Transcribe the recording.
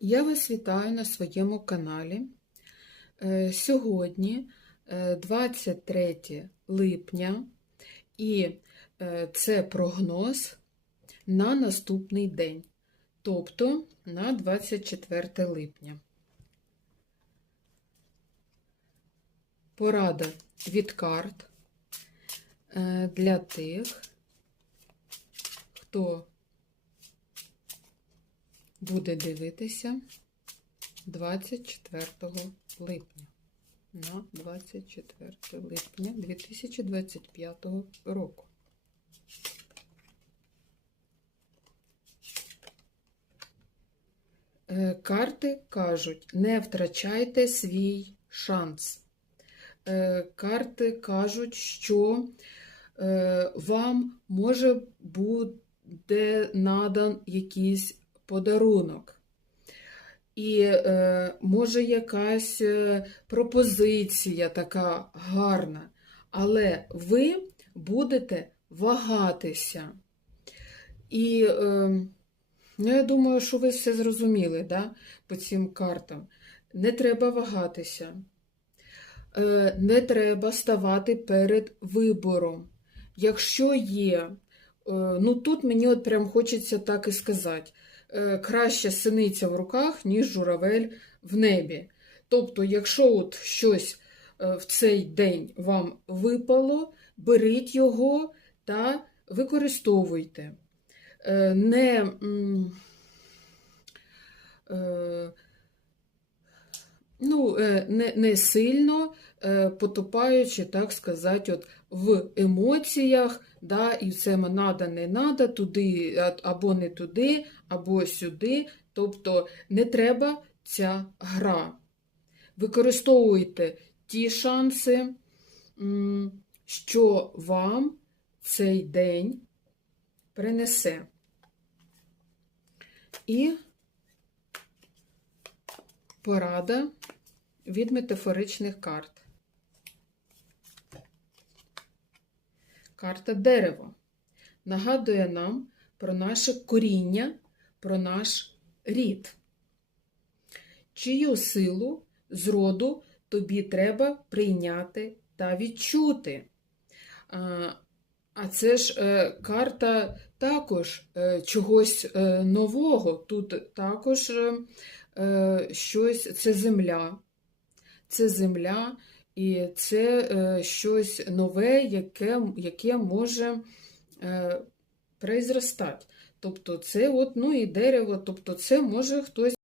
Я вас вітаю на своєму каналі. Е, Сьогодні е, 23 липня, і е, це прогноз на наступний день, тобто на 24 липня. Порада від карт е, для тих, хто буде дивитися 24 липня. На 24 липня 2025 року. Е, Карти кажуть, не втрачайте свій шанс. Е, Карти кажуть, що е, вам може буде надан якийсь подарунок. І е, може якась е, пропозиція така гарна, але ви будете вагатися. І е, ну, я думаю, що ви все зрозуміли да, по цим картам. Не треба вагатися, е, не треба ставати перед вибором. Якщо є, е, ну тут мені от прям хочеться так і сказати краще синиця в руках, ніж журавель в небі. Тобто, якщо от щось е, в цей день вам випало, беріть його та використовуйте. Е, Не, е, ну, е, не, не сильно е, потопаючи, так сказати, от в емоціях, да, і це надо, не надо, туди або не туди, або сюди. Тобто не треба ця гра. Використовуйте ті шанси, що вам цей день принесе. І порада від метафоричних карт. Карта дерево нагадує нам про наше коріння, про наш рід. Чию силу з роду тобі треба прийняти та відчути. А, це ж е, карта також е, чогось е, нового. Тут також е, е, щось це земля. Це земля, і це е, щось нове, яке, яке може е, произростати. Тобто це от, ну і дерево, тобто це може хтось